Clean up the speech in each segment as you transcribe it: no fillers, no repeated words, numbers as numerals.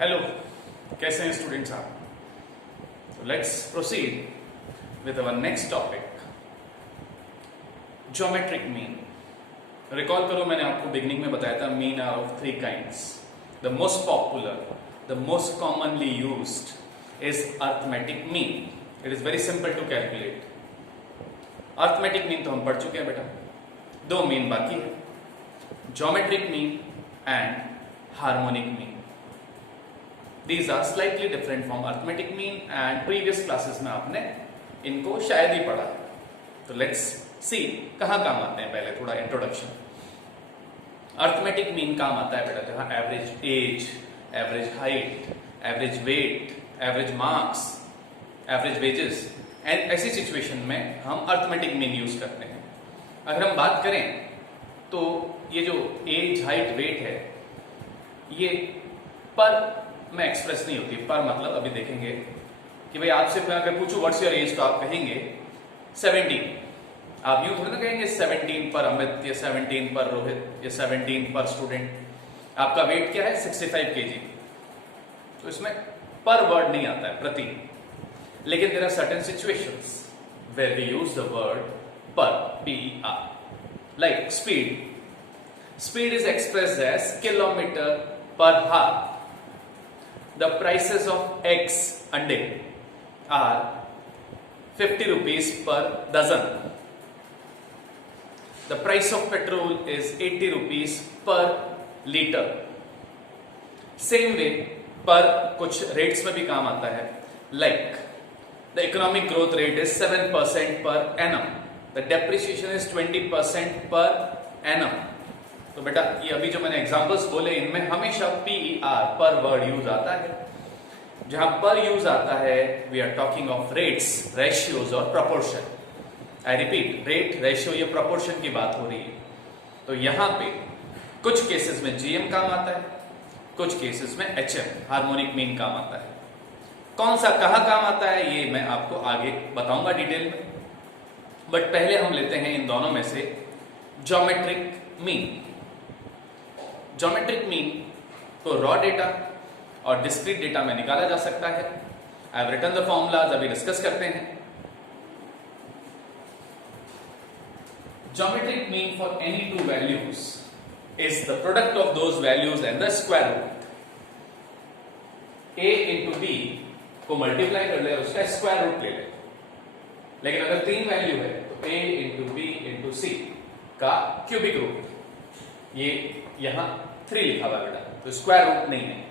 Hello, कैसे हैं students आप। Let's proceed with our next topic, geometric mean. Recall करो, मैंने आपको बिगिनिंग में बताया था mean are of three kinds. The most popular, the most commonly used is arithmetic mean. It is very simple to calculate. Arithmetic mean तो हम पढ़ चुके हैं बेटा, दो मीन बाकी है, geometric mean and harmonic mean. These are slightly different from arithmetic mean and previous classes में आपने इनको शायद ही पढ़ा है। तो let's see कहाँ काम आते हैं। पहले थोड़ा इंट्रोडक्शन। अर्थमेटिक मीन काम आता है बेटा जहाँ average age, average height, average weight, average marks, average wages and ऐसी सिचुएशन में हम अर्थमेटिक मीन यूज करते हैं। अगर हम बात करें तो ये जो एज, हाइट, वेट है ये पर में एक्सप्रेस नहीं होती। पर मतलब अभी देखेंगे कि भाई आपसे मैं अगर पूछूं व्हाट्स योर एज तो आप कहेंगे 17। आप यूं थोड़ी ना कहेंगे 17 पर अमित या 17 पर रोहित या 17 पर स्टूडेंट। आपका वेट क्या है 65 kg। तो इसमें पर वर्ड नहीं आता है, प्रति। लेकिन there are certain situations where we use the word per, PER, like speed. Speed is expressed as kilometre per hour. The prices of eggs अंडे are 50 rupees per dozen. The price of petrol is 80 rupees per liter. Same way पर कुछ rates में भी काम आता है, like the economic growth rate is 7% per annum. The depreciation is 20% per annum. तो बेटा ये अभी जो मैंने एग्जांपल्स बोले इनमें हमेशा PER पर वर्ड यूज आता है। जहां पर यूज आता है we are talking of rates, ratios और proportion. I repeat, rate, ratio, ये प्रोपोर्शन की बात हो रही है। तो यहां पे कुछ केसेस में GM काम आता है, कुछ केसेस में HM, हार्मोनिक मीन काम आता है। कौन सा कहां काम आता है ये मैं आपको आगे बताऊंगा डिटेल में, बट पहले हम लेते हैं इन दोनों में से ज्योमेट्रिक मीन। ज्योमेट्रिक मीन को रॉ डेटा और डिस्क्रीट डेटा में निकाला जा सकता है। I have written the formulas, अभी डिस्कस करते हैं। Geometric mean for any two values is the product of those values and the square root. A into B को मल्टीप्लाई कर ले, उसका स्क्वायर रूट ले ले। लेकिन अगर तीन वैल्यू है तो A इंटू बी इंटू सी का क्यूबिक रूट। ये यहां 3 लिखा हुआ बेटा, तो स्क्वायर रूट नहीं है।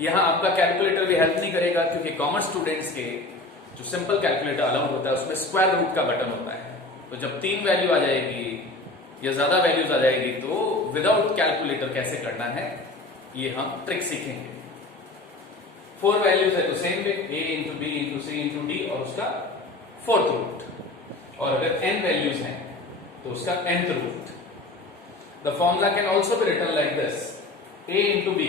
यहां आपका कैलकुलेटर भी हेल्प नहीं करेगा क्योंकि कॉमर्स स्टूडेंट्स के जो सिंपल कैलकुलेटर अलाउड होता है उसमें स्क्वायर रूट का बटन होता है। तो जब 3 वैल्यू आ जाएगी या ज्यादा वैल्यूज आ जाएगी तो विदाउट कैलकुलेटर कैसे करना है ये हम ट्रिक सीखेंगे। 4 वैल्यूज है तो same way A into B into C into D और उसका 4th रूट। और अगर n वैल्यूज हैं तो उसका nth root. The formula can also be written like this: A into B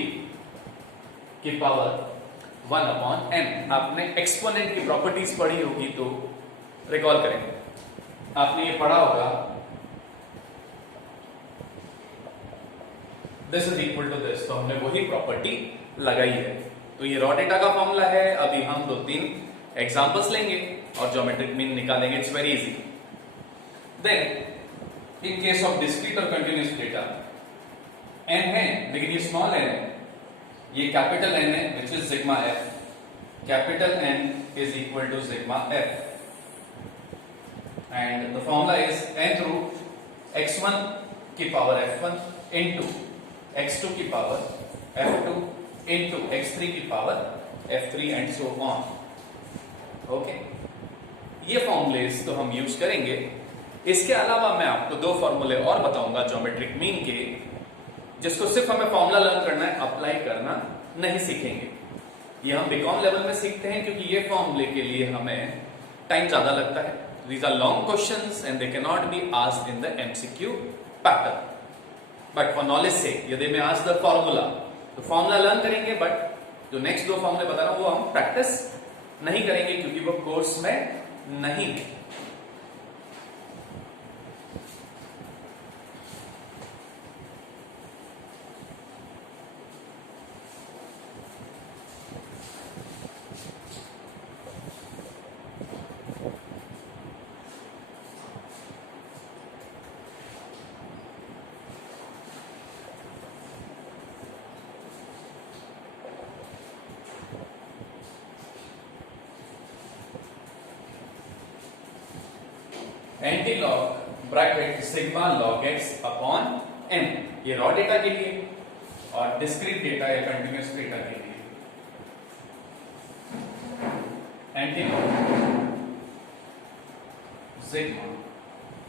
की पावर 1 अपॉन n। आपने एक्सपोनेंट की प्रॉपर्टीज पढ़ी होगी तो रिकॉल करेंगे, आपने ये पढ़ा होगा this is equal to this, तो हमने वही प्रॉपर्टी लगाई है। तो ये रॉ डेटा का फॉर्मूला है। अभी हम 2-3 एग्जांपल्स लेंगे और ज्योमेट्रिक मीन निकालेंगे। It's very easy. Then in case of discrete और continuous data n है लेकिन ये स्मॉल n है, ये कैपिटल N है which is sigma f। Capital N is equal to sigma f and the formula is nth root x1 की power f1 into x2 की power f2 into x3 की power f3 and so on। Okay, ये formulas तो हम use करेंगे। इसके अलावा मैं आपको 2 फॉर्मूले और बताऊंगा ज्योमेट्रिक मीन के, जिसको सिर्फ हमें फॉर्मूला लर्न करना है, अप्लाई करना नहीं सीखेंगे। ये हम बीकॉम लेवल में सीखते हैं क्योंकि ये फॉर्मूले के लिए हमें टाइम ज्यादा लगता है। These are long questions and they can not be asked in the MCQ pattern. But for knowledge से यदि मैं आज द फॉर्मूला तो फॉर्मूला लर्न करेंगे, बट जो नेक्स्ट 2 फॉर्मूले बता रहा हूं वो हम प्रैक्टिस नहीं करेंगे क्योंकि वो कोर्स में नहीं है। Anti log bracket sigma log X upon M, ये रॉ डेटा के लिए, और डिस्क्रीट डेटा या कंटिन्यूस डेटा के लिए anti log sigma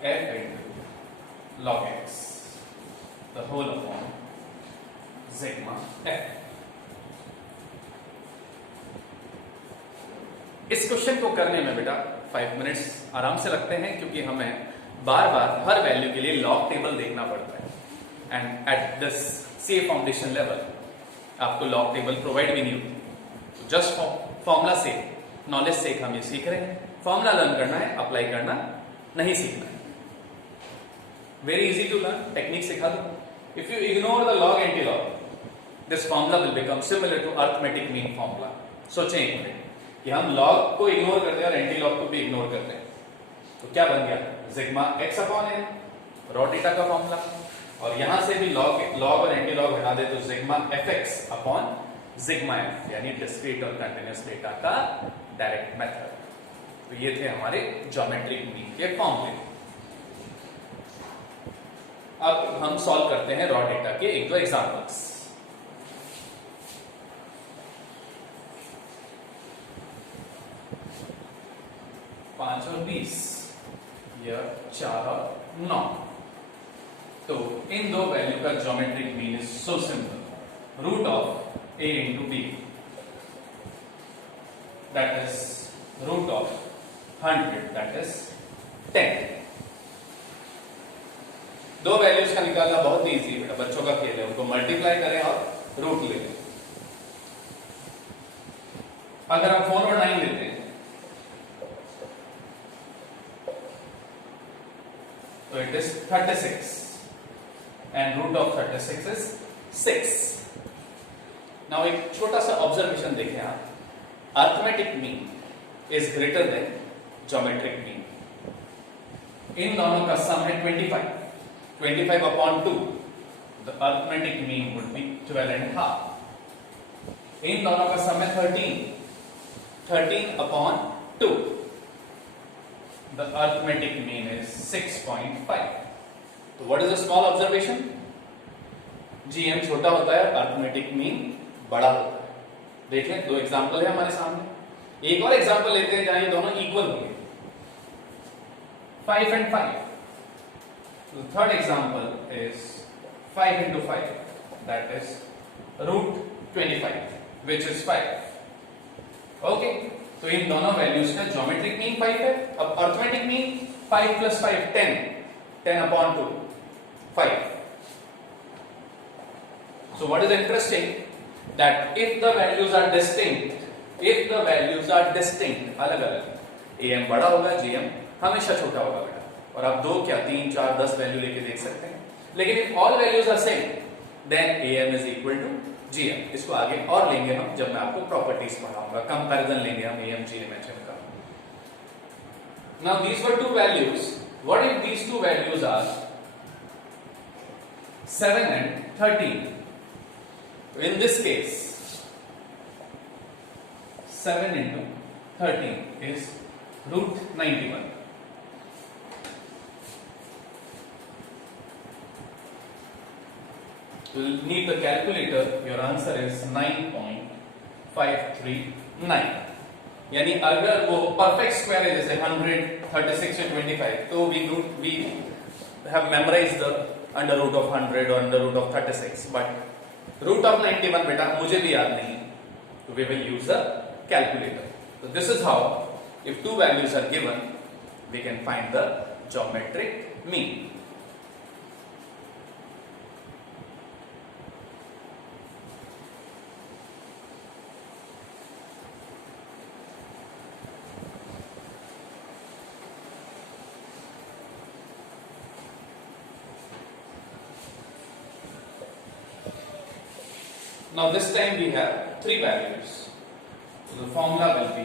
F into log X the whole upon sigma F. इस क्वेश्चन को करने में बेटा 5 मिनट्स आराम से लगते हैं, क्योंकि हमें बार बार हर वैल्यू के लिए लॉग टेबल देखना पड़ता है। And at this C foundation level आपको लॉग टेबल प्रोवाइड भी नहीं होती। जस्ट फॉर्मूला से, नॉलेज से हम ये सीख रहे हैं। फॉर्मूला लर्न करना है, अप्लाई करना नहीं सीखना है। Very easy to learn, technique सिखा दो। If you ignore the log anti log, this formula will become similar to arithmetic mean formula. सोचें एक मिनट कि हम लॉग को इग्नोर करते हैं और एंटी लॉग को भी इग्नोर करते हैं, तो क्या बन गया? Sigma X upon N, raw data का फॉर्मूला। और यहां से भी लॉग और एंटी लॉग हटा दे तो sigma F x upon sigma F, यानी डिस्क्रीट और कंटिन्यूस डेटा का डायरेक्ट मेथड। तो ये थे हमारे ज्योमेट्रिक मीन के फॉर्मूले। अब हम सॉल्व करते हैं रॉ डेटा के एक दो एग्जांपल्स। 5 और 20 या 4 और 9। तो इन दो वैल्यू का geometric mean is so simple, root of a into b, that is root of 100, that is 10। दो वैल्यूज का निकालना बहुत इजी है बेटा, बच्चों का खेल है। उनको मल्टीप्लाई करें और रूट ले लें। अगर आप 4 और 9 लेते हैं तो it is 36 and root of 36 is 6. Now एक छोटा सा ऑब्जर्वेशन देखें आप, arithmetic mean is greater than geometric mean. इन दोनों का सम है 25 upon 2, the arithmetic mean would be 12 and half. इन दोनों का सम है 13 upon 2, the arithmetic mean is 6.5. तो what is the small observation? GM छोटा होता है, arithmetic mean बड़ा होता है। देख लें, दो एग्जाम्पल है हमारे सामने। एक और एग्जाम्पल लेते हैं जहां ये दोनों इक्वल होंगे, 5 and 5. The third example is 5 into 5, that is root 25, which is 5. Okay. तो इन दोनों वैल्यूज का ज्योमेट्रिक मीन 5 है। अब arithmetic mean 5 plus 5 10 upon 2 5। So what is interesting that if the values are distinct, अलग अलग, AM बड़ा होगा, GM हमेशा छोटा होगा बेटा। और आप 2 क्या 3 4 10 वैल्यू लेके देख सकते हैं। लेकिन if all values are same, then AM is equal to GM। इसको आगे और लेंगे हम जब मैं आपको प्रॉपर्टीज पढ़ाऊंगा, कंपैरिजन लेंगे हम AM GM HM का। Now these were two values. What if these two values are 7 and 13? In this case 7 into 13 is root 91. You'll need the calculator. Your answer is 9.539. यानी अगर वो परफेक्ट स्क्वायर है जैसे 100, 36 या 25, तो we have memorized the under root of 100 or under root of 36, but root of 91 बेटा मुझे भी याद नहीं है, तो we will use the calculator. So this is how, if two values are given, we can find the geometric mean. Now this time we have 3 values. So the formula will be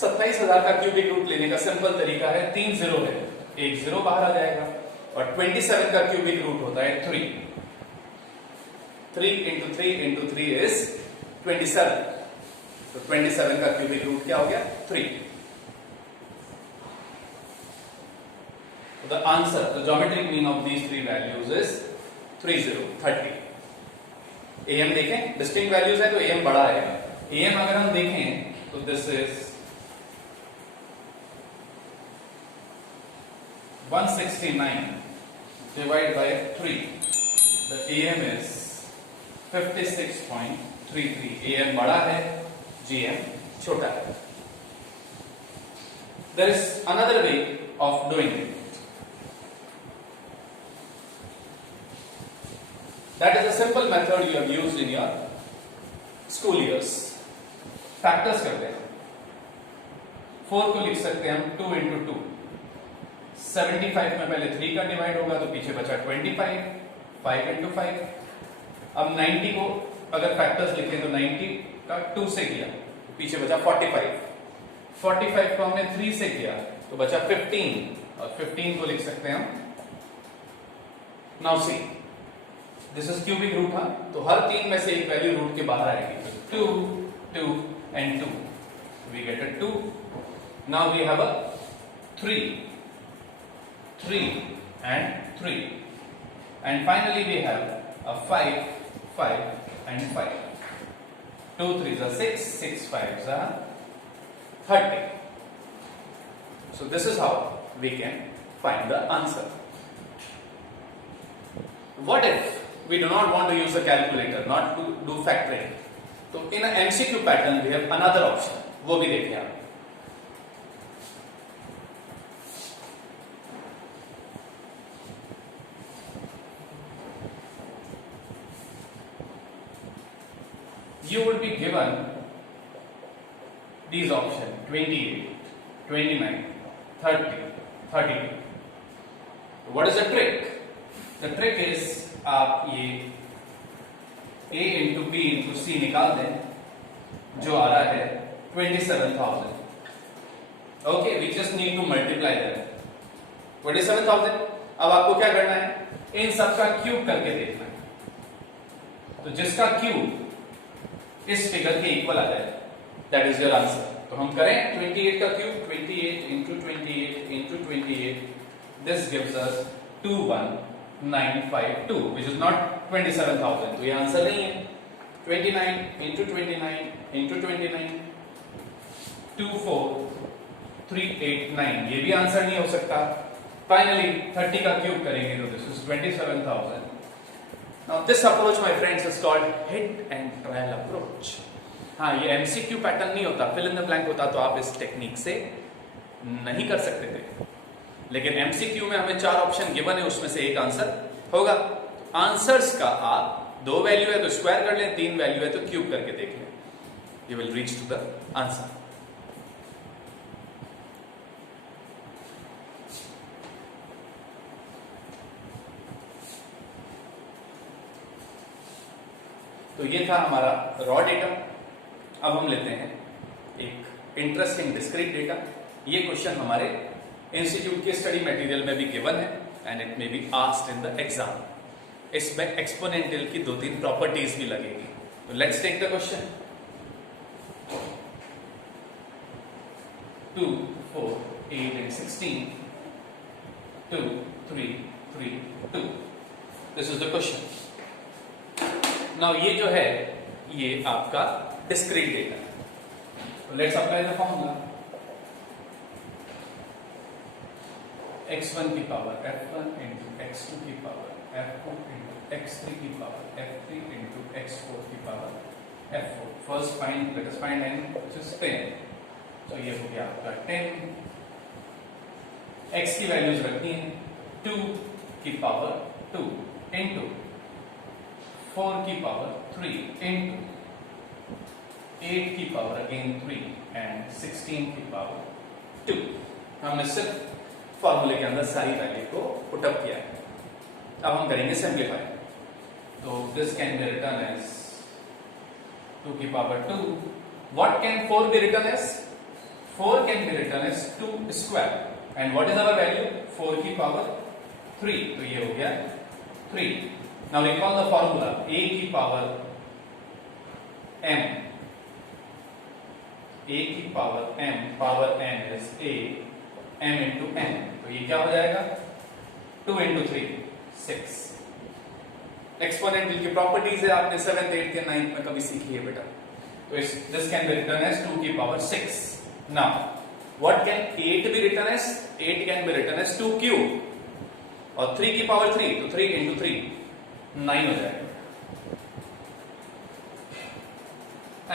27,000 का cubic root लेने का simple तरीका है, 3 zero है, एक zero बाहर आ जाएगा, और 27 का क्यूबिक रूट होता है 3। 3 into 3 into 3 is 27. तो 27 का क्यूबिक रूट क्या हो गया? 3. The answer, the geometric mean of these three values is 30. AM देखें, डिस्टिंक्ट वैल्यूज है तो AM बड़ा आएगा। AM अगर हम देखें तो this is 169 divided by 3. The AM is 56.33. AM बड़ा है, GM छोटा है। There is another way of doing it. That is a simple method you have used in your school years. Factors करते हैं। 4 को लिख सकते हैं हम 2 into 2. 75 में पहले 3 का डिवाइड होगा तो पीछे बचा 25, 5 into 5. अब 90 को अगर फैक्टर्स लिखें तो 90 का 2 से किया तो पीछे बचा 45. 45 को हमने 3 से किया तो बचा 15, और 15 को लिख सकते हैं हम। Now see, this is cubic root. हाँ, तो हर 3 में से एक वैल्यू रूट के बाहर आएगी। 2, 2 and 2. We get a 2. Now we have a 3, 3 and 3. And finally we have a 5, 5 and 5. 2 3s are 6, 6 5s are 30. So this is how we can find the answer. What if we do not want to use a calculator, not to do factoring? So in an MCQ pattern we have another option. वो भी देखिए आप। You would be given these options 28, 29, 30, 32. What is the trick? The trick is आप ये A into B into C निकाल दें, जो आ रहा है 27,000. Okay, we just need to multiply them. 27,000. अब आपको क्या करना है? इन सबका क्यूब करके देखना है। तो जिसका क्यूब इस फिगर के इक्वल आ जाए, दैट इज योर आंसर। तो हम करें 28 का cube, 28 into 28 into 28. This gives us 21,952, which is not 27,000. तो ये आंसर नहीं है। 29 into 29 into 29, 24,389, ये भी आंसर नहीं हो सकता। फाइनली 30 का क्यूब करेंगे तो this is 27,000. Now this approach, my friends, is called hit and trial approach. हाँ, ये MCQ पैटर्न नहीं होता, fill in the blank होता तो आप इस टेक्निक से नहीं कर सकते थे। लेकिन MCQ में हमें 4 ऑप्शन गिवन है, उसमें से एक आंसर होगा। आंसर्स का आप 2 वैल्यू है तो स्क्वायर कर लें, 3 वैल्यू है तो क्यूब करके देख लें, you will reach to the answer. तो ये था हमारा रॉ डेटा। अब हम लेते हैं एक इंटरेस्टिंग डिस्क्रीट डेटा। ये क्वेश्चन हमारे इंस्टीट्यूट के स्टडी मटेरियल में भी गिवन है and it may be asked in the exam. इसमें एक्सपोनेंशियल की 2-3 प्रॉपर्टीज भी लगेगी। तो let's take the question. 2, 4, 8 and 16, 2, 3, 3, 2. This is the question. Now ये जो है ये आपका डिस्क्रीट डेटा है। तो let's apply the formula. x1 की पावर f1 into x2 की पावर f2 into x3 की पावर f3 into x4 की power f4. First find, let us find n, which is 10. तो ये हो गया आपका 10। x की वैल्यूज रखनी है 2 की पावर 2 into 4 की पावर 3 into 8 की पावर अगेन 3 and 16 की पावर 2. हमने सिर्फ फॉर्मूले के अंदर सारी वैल्यू को पुटअप किया है। अब हम करेंगे सिंप्लीफाई। तो this can be written as 2 की power 2. What can 4 be written as? 4 can be written as 2 square. And what is our value? 4 की power 3. तो ये हो गया 3. Now recall the formula. A की power m. A की power m. Power n is a. m into n. तो ये क्या हो जाएगा? 2 into 3 6. एक्सपोनेंशियल की प्रॉपर्टीज है, आपने 7th 8th या 9th में कभी सीखी है बेटा. तो this can be written as 2 की power 6. Now what can 8 be written as? 8 can be written as 2 cube. और 3 की पावर 3, तो 3 into 3 9 हो जाएगा.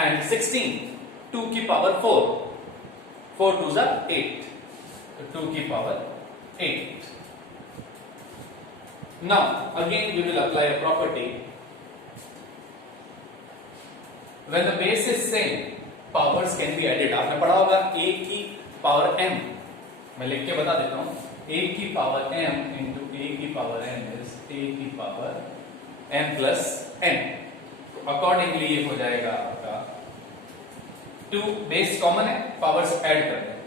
एंड 16 2 की पावर 4. 4 2 जा 8. तो 2 की power 8. Now again we will apply a property. When the base is same, powers can be added. आपने पढ़ा होगा a की पावर m. मैं लिख के बता देता हूं. a की पावर m into a की पावर n is a की power m plus n. Accordingly ये हो जाएगा आपका 2 बेस कॉमन है, पावर्स ऐड कर दें.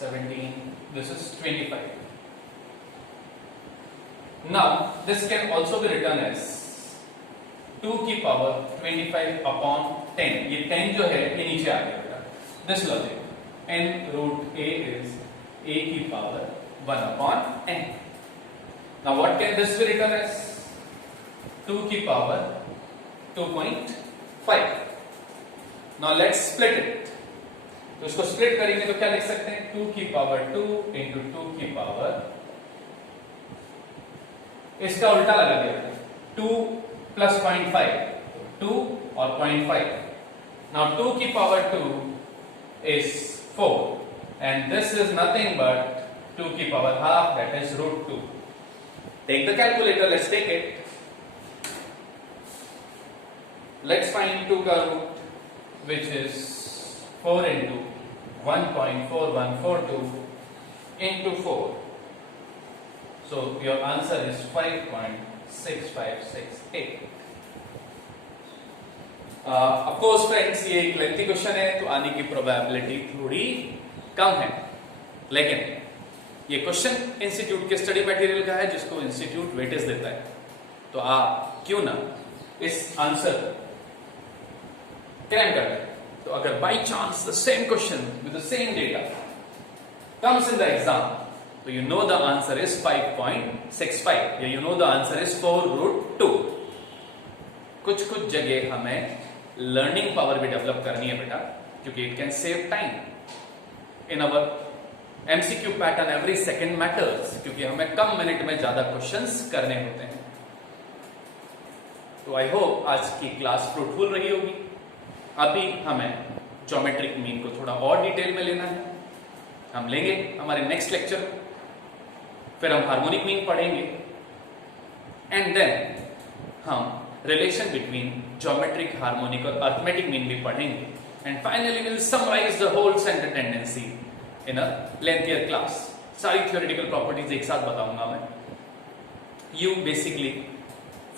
17 this is 25. Now this can also be written as 2 की पावर 25 upon 10. ये 10 जो है ये नीचे आ गया बेटा. This logic. n root a is a की power 1 upon n. Now what can this be written as? 2 की power 2.5. Now let's split it. तो इसको स्प्लिट करेंगे तो क्या लिख सकते हैं? 2 की पावर 2 into 2 की पावर, इसका उल्टा लगा दिया. 2 plus 0.5, 2 और 0.5. Now 2 की power 2 is 4 and this is nothing but 2 की power half, that is root 2. Take the calculator, let's take it. Let's find 2 का root, which is 4 into 1.4142 into 4. So your answer is 5.6568. Of course friends, ये एक lengthy question है तो आने की probability थोड़ी कम है, लेकिन ये क्वेश्चन इंस्टीट्यूट के स्टडी मटेरियल का है जिसको इंस्टीट्यूट वेटेज देता है. तो आप क्यों ना इस आंसर क्रैम कर लें. तो अगर by chance the same question with the same data comes in the exam, so you know the answer is 5.65. You know the answer is 4 root 2. कुछ जगह हमें लर्निंग पावर भी डेवलप करनी है बेटा, क्योंकि it can save time in our MCQ pattern. Every second matters, क्योंकि हमें कम मिनट में ज्यादा क्वेश्चंस करने होते हैं. तो आई होप आज की क्लास फ्रूटफुल रही होगी. अभी हमें ज्योमेट्रिक मीन को थोड़ा और डिटेल में लेना है, हम लेंगे हमारे नेक्स्ट लेक्चर. फिर हम हार्मोनिक मीन पढ़ेंगे एंड देन हम रिलेशन बिटवीन ज्योमेट्रिक, हार्मोनिक और अर्थमेटिक मीन भी पढ़ेंगे. And finally will summarise the whole centre tendency in a lengthier class. सारी थ्योरेटिकल प्रॉपर्टीज एक साथ बताऊंगा मैं. You basically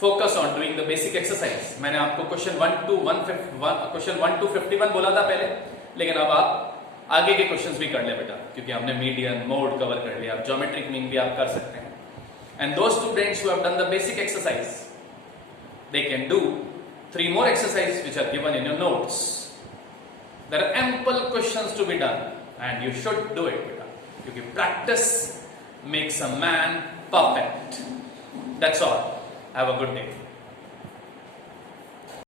focus on doing the basic exercise. मैंने आपको क्वेश्चन 1 to 51 बोला था पहले, लेकिन अब आप आगे के क्वेश्चंस भी कर ले बेटा, क्योंकि हमने मीडियन, मोड कवर कर लिया. आप ज्योमेट्रिक मीन भी आप कर सकते हैं. And those students who have done the basic exercise, they can do 3 more exercises which are given in your notes. There are ample questions to be done and you should do it beta, क्योंकि practice makes a man perfect. That's all. Have a good day.